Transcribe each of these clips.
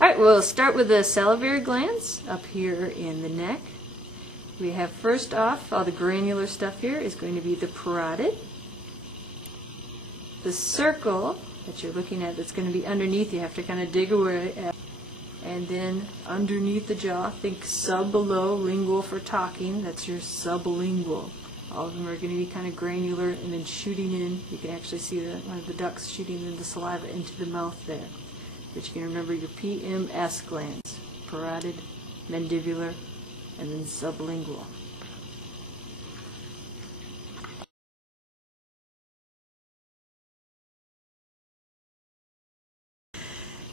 Alright, we'll start with the salivary glands up here in the neck. We have first off, all the granular stuff here is going to be the parotid. The circle that you're looking at that's going to be underneath, you have to kind of dig away at. And then underneath the jaw, think sub below lingual for talking, that's your sublingual. All of them are going to be kind of granular and then shooting in. You can actually see one of the ducts shooting in the saliva into the mouth there. But you can remember your PMS glands, parotid, mandibular, and then sublingual.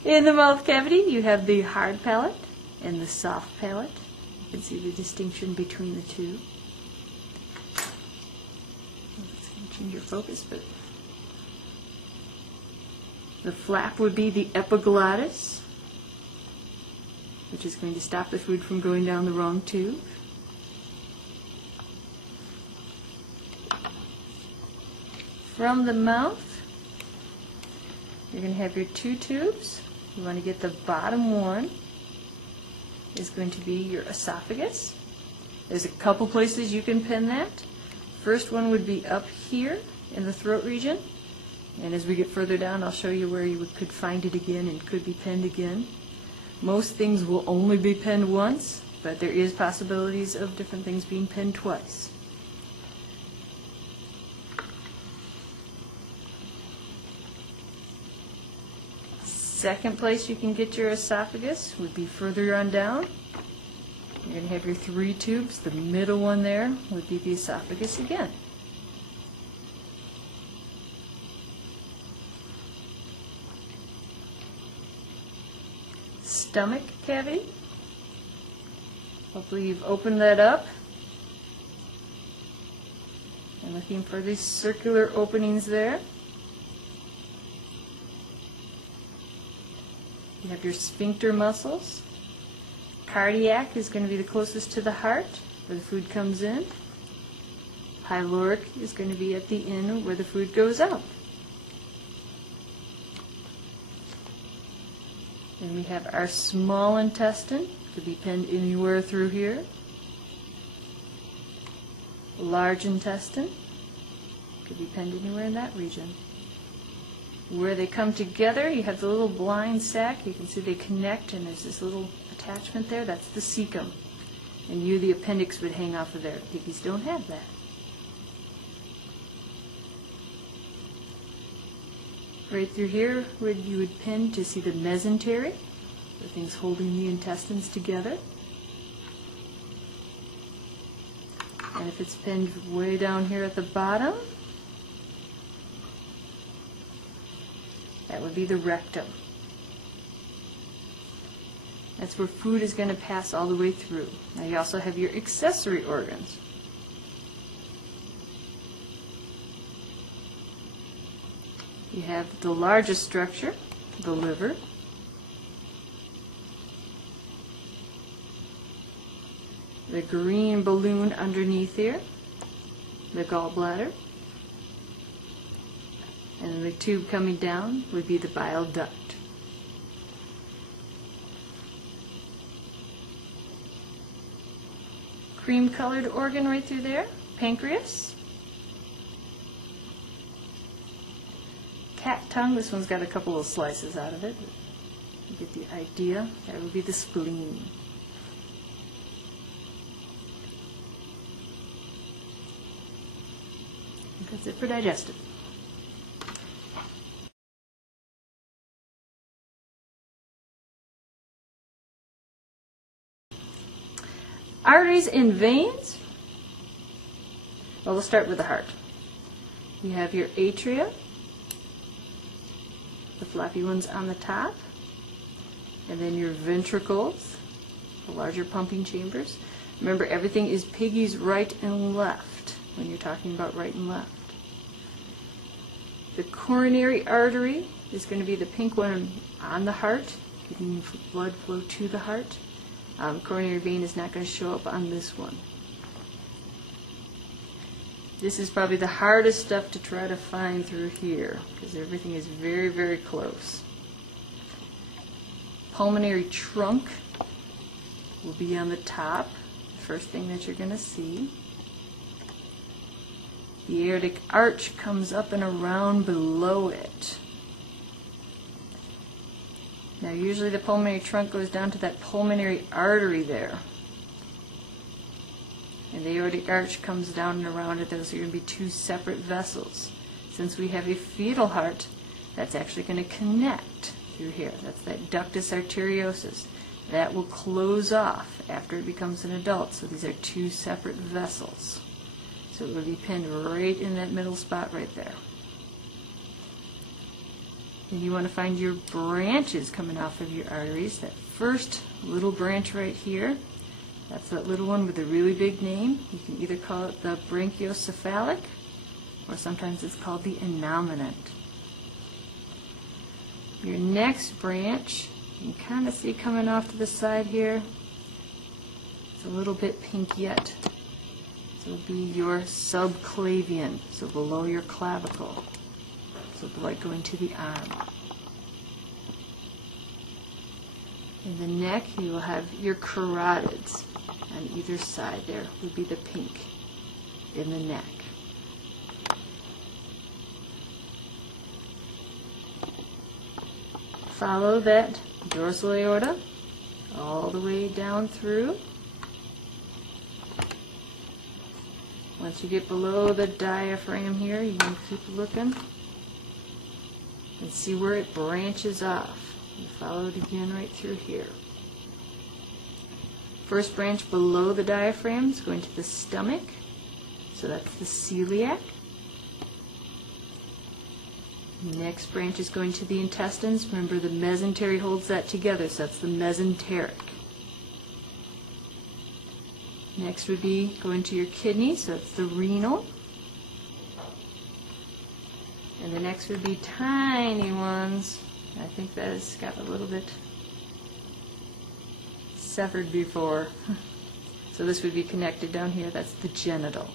In the mouth cavity, you have the hard palate and the soft palate. You can see the distinction between the two. Let's change your focus, but the flap would be the epiglottis, which is going to stop the food from going down the wrong tube. From the mouth, you're going to have your two tubes. You want to get the bottom one is going to be your esophagus. There's a couple places you can pin that. First one would be up here in the throat region. And as we get further down, I'll show you where you could find it again and could be pinned again. Most things will only be pinned once, but there is possibilities of different things being pinned twice. Second place you can get your esophagus would be further on down. You're going to have your three tubes. The middle one there would be the esophagus again. Stomach cavity. Hopefully you've opened that up. And looking for these circular openings there. You have your sphincter muscles. Cardiac is going to be the closest to the heart, where the food comes in. Pyloric is going to be at the end, where the food goes out. And we have our small intestine, could be pinned anywhere through here. Large intestine, could be pinned anywhere in that region. Where they come together, you have the little blind sac. You can see they connect, and there's this little attachment there. That's the cecum. And the appendix, would hang off of there. Piggies don't have that. Right through here, where you would pin to see the mesentery, the things holding the intestines together. And if it's pinned way down here at the bottom, that would be the rectum. That's where food is going to pass all the way through. Now you also have your accessory organs. You have the largest structure, the liver. The green balloon underneath here, the gallbladder. And the tube coming down would be the bile duct. Cream-colored organ right through there, pancreas. Cat tongue, this one's got a couple of slices out of it. You get the idea. That would be the spleen. That's it for digestive. Arteries and veins. Well, we'll start with the heart. You have your atria, the flappy ones on the top, and then your ventricles, the larger pumping chambers. Remember, everything is piggies right and left when you're talking about right and left. The coronary artery is going to be the pink one on the heart, getting blood flow to the heart. Coronary vein is not going to show up on this one. This is probably the hardest stuff to try to find through here, because everything is very, very close. pulmonary trunk will be on the top, the first thing that you're going to see. The aortic arch comes up and around below it. Now usually the pulmonary trunk goes down to that pulmonary artery there. And the aortic arch comes down and around it. Those are going to be two separate vessels. Since we have a fetal heart, that's actually going to connect through here. That's that ductus arteriosus. That will close off after it becomes an adult. So these are two separate vessels. So it will be pinned right in that middle spot right there. And you want to find your branches coming off of your arteries. That first little branch right here, that's that little one with a really big name. You can either call it the brachiocephalic, or sometimes it's called the innominate. Your next branch, you can kind of see coming off to the side here. It's a little bit pink yet. So it'll be your subclavian, so below your clavicle. So blood going to the arm. In the neck, you will have your carotids on either side. There would be the pink in the neck. Follow that dorsal aorta all the way down through. Once you get below the diaphragm here, you can keep looking and see where it branches off. You follow it again right through here. First branch below the diaphragm is going to the stomach, so that's the celiac. Next branch is going to the intestines. Remember, the mesentery holds that together, so that's the mesenteric. Next would be going to your kidney, so that's the renal. And the next would be tiny ones. I think that has got a little bit severed before. So this would be connected down here. That's the genital.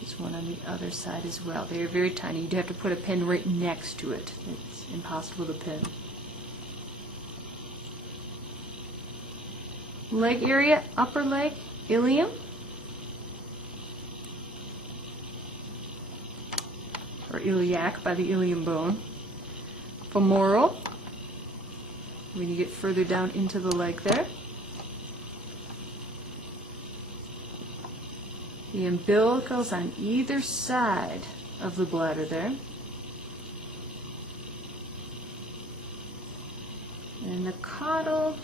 There's one on the other side as well. They are very tiny. You'd have to put a pin right next to it. It's impossible to pin. Leg area, upper leg, ilium. Or iliac by the ilium bone. Femoral, when you get further down into the leg there. The umbilicals on either side of the bladder there. And the caudal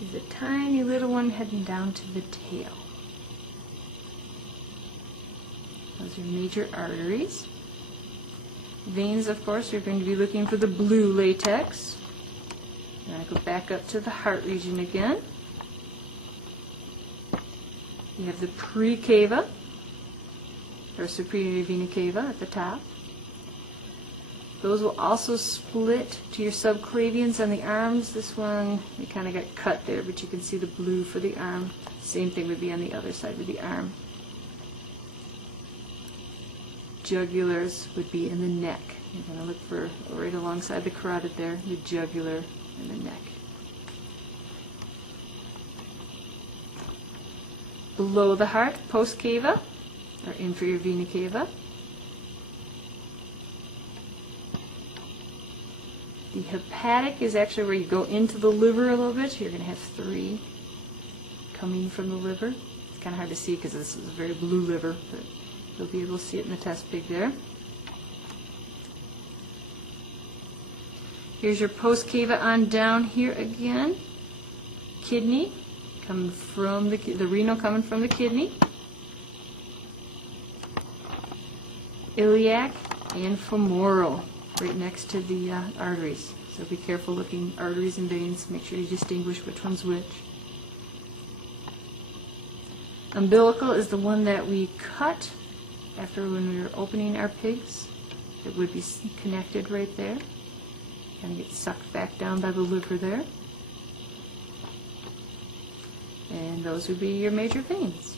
is a tiny little one heading down to the tail. Those are major arteries. Veins, of course, you're going to be looking for the blue latex. Now I go back up to the heart region again. You have the precava, or superior vena cava at the top. Those will also split to your subclavians on the arms. This one, it kind of got cut there, but you can see the blue for the arm. Same thing would be on the other side of the arm. Jugulars would be in the neck. You're going to look for right alongside the carotid there, the jugular and the neck. Below the heart, post cava, or inferior vena cava. The hepatic is actually where you go into the liver a little bit. You're going to have 3 coming from the liver. It's kind of hard to see because this is a very blue liver, but you'll be able to see it in the test pig there. Here's your post cava on down here again. Kidney coming from the renal coming from the kidney. Iliac and femoral right next to the arteries. So be careful looking arteries and veins. Make sure you distinguish which one's which. Umbilical is the one that we cut after when we were opening our pigs. It would be connected right there. Kind of get sucked back down by the liver there. And those would be your major veins.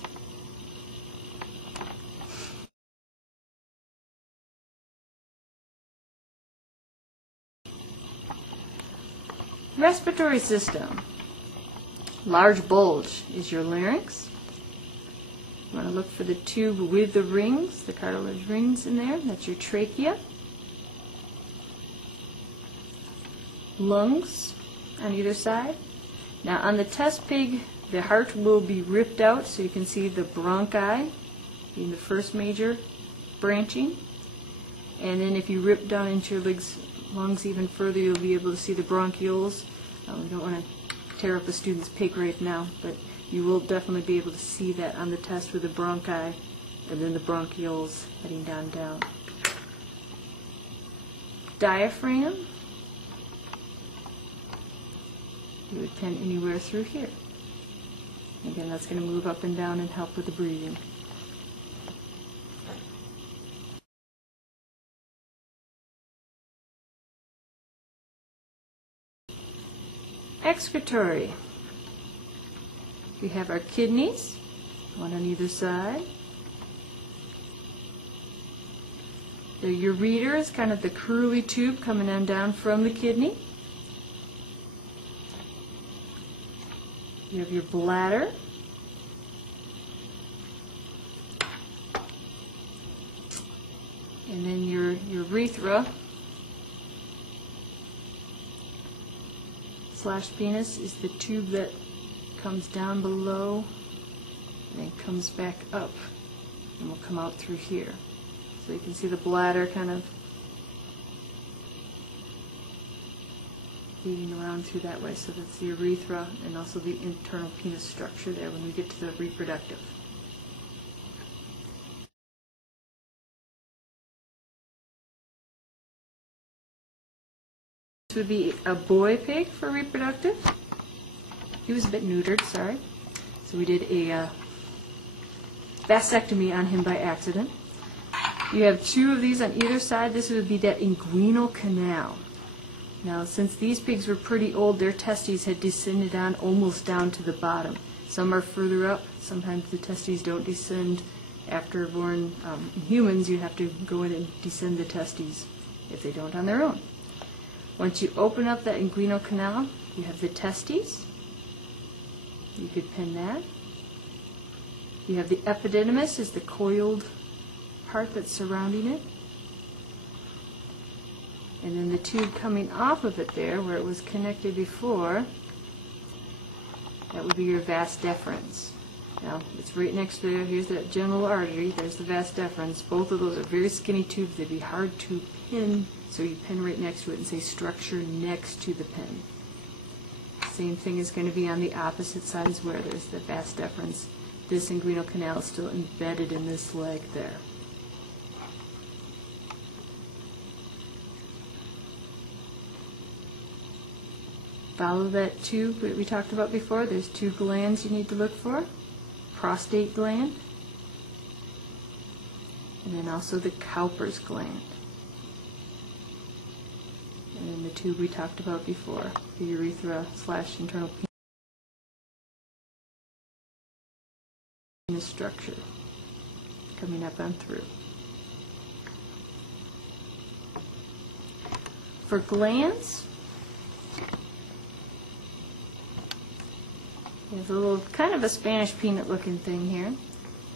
Respiratory system. Large bulge is your larynx. You want to look for the tube with the rings, the cartilage rings in there. That's your trachea. Lungs on either side. Now on the test pig, the heart will be ripped out so you can see the bronchi being the first major branching. And then if you rip down into your lungs even further, you'll be able to see the bronchioles. We don't want to tear up a student's pig right now, but you will definitely be able to see that on the test with the bronchi and then the bronchioles heading down. Diaphragm. You would pen anywhere through here. Again, that's going to move up and down and help with the breathing. Excretory. We have our kidneys, one on either side. The ureter is kind of the curly tube coming on down from the kidney. You have your bladder. And then your urethra / penis is the tube that comes down below and then comes back up and will come out through here. So you can see the bladder kind of weaving around through that way. So that's the urethra and also the internal penis structure there when we get to the reproductive. This would be a boy pig for reproductive. He was a bit neutered, sorry. So we did a vasectomy on him by accident. You have 2 of these on either side. This would be that inguinal canal. Now, since these pigs were pretty old, their testes had descended on almost down to the bottom. Some are further up. Sometimes the testes don't descend after born. In humans, you have to go in and descend the testes if they don't on their own. Once you open up that inguinal canal, you have the testes. You could pin that. You have the epididymis, is the coiled part that's surrounding it. And then the tube coming off of it there, where it was connected before, that would be your vas deferens. Now, it's right next to, here's that genital artery, there's the vas deferens. Both of those are very skinny tubes. They'd be hard to pin, so you pin right next to it and say structure next to the pin. Same thing is going to be on the opposite side as where there's the vas deferens. This inguinal canal is still embedded in this leg there. Follow that tube that we talked about before. There's 2 glands you need to look for. Prostate gland, and then also the Cowper's gland. And then the tube we talked about before, the urethra / internal penis structure coming up on through. For glands, there's a little kind of a Spanish peanut looking thing here.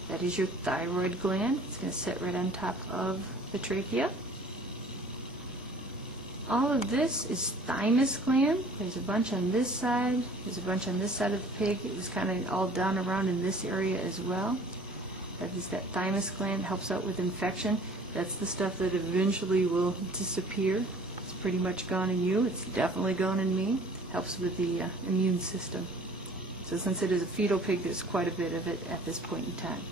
That is your thyroid gland. It's going to sit right on top of the trachea. All of this is thymus gland. There's a bunch on this side. There's a bunch on this side of the pig. It was kind of all down around in this area as well. That is that thymus gland. Helps out with infection. That's the stuff that eventually will disappear. It's pretty much gone in you. It's definitely gone in me. Helps with the immune system. So since it is a fetal pig, there's quite a bit of it at this point in time.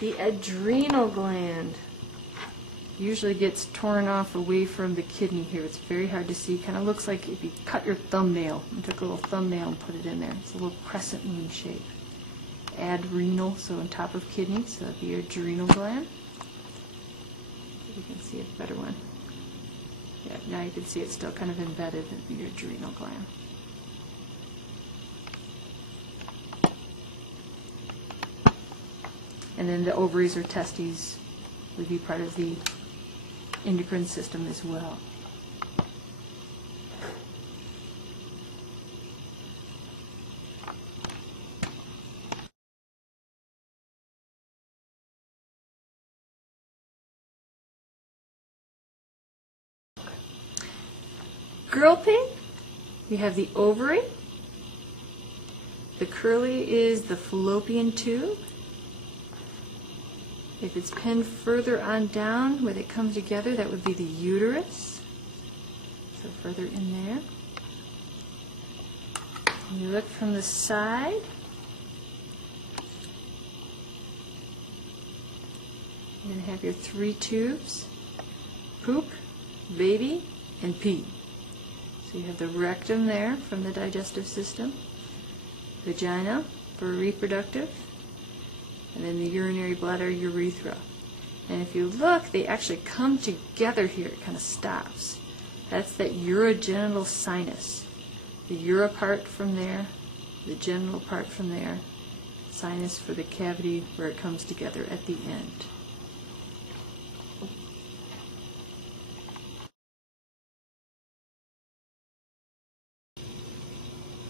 The adrenal gland usually gets torn off away from the kidney here. It's very hard to see. Kind of looks like if you cut your thumbnail and took a little thumbnail and put it in there. It's a little crescent moon shape. Adrenal, so on top of kidney, so that'd be your adrenal gland. You can see a better one. Yeah, now you can see it's still kind of embedded in your adrenal gland. And then the ovaries or testes would be part of the endocrine system as well. girl pig, you have the ovary. The curly is the fallopian tube. If it's pinned further on down where they come together, that would be the uterus. So further in there. And you look from the side. You're going to have your 3 tubes: poop, baby, and pee. So you have the rectum there from the digestive system, vagina for reproductive, and then the urinary bladder, urethra. And if you look, they actually come together here. It kind of stops. That's that urogenital sinus. The ura part from there, the genital part from there, sinus for the cavity where it comes together at the end.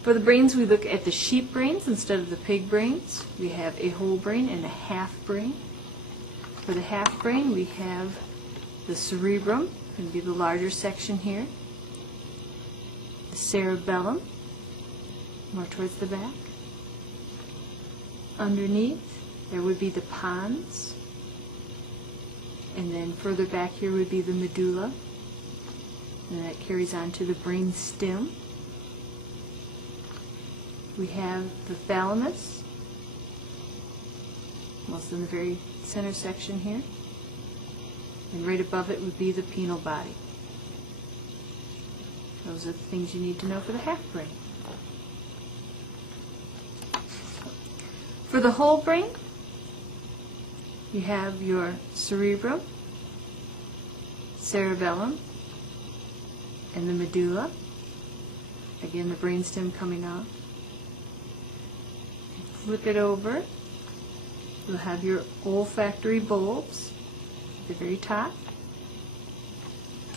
For the brains, we look at the sheep brains instead of the pig brains. We have a whole brain and a half brain. For the half brain, we have the cerebrum, going to be the larger section here. The cerebellum, more towards the back. Underneath, there would be the pons. And then further back here would be the medulla. And that carries on to the brain stem. We have the thalamus, almost in the very center section here. And right above it would be the penile body. Those are the things you need to know for the half brain. For the whole brain, you have your cerebrum, cerebellum, and the medulla. Again, the brainstem coming off. Flip it over, you'll have your olfactory bulbs at the very top.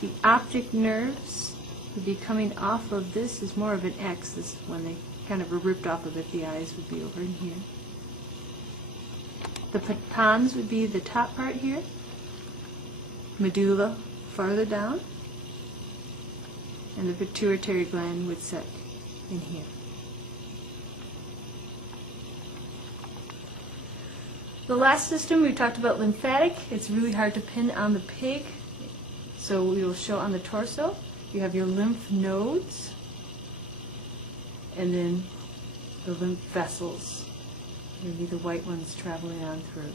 The optic nerves would be coming off of this is more of an X. This when they kind of were ripped off of it, the eyes would be over in here. The pons would be the top part here. Medulla farther down. And the pituitary gland would sit in here. The last system, we talked about lymphatic. It's really hard to pin on the pig, so we will show on the torso. You have your lymph nodes, and then the lymph vessels, maybe the white ones traveling on through.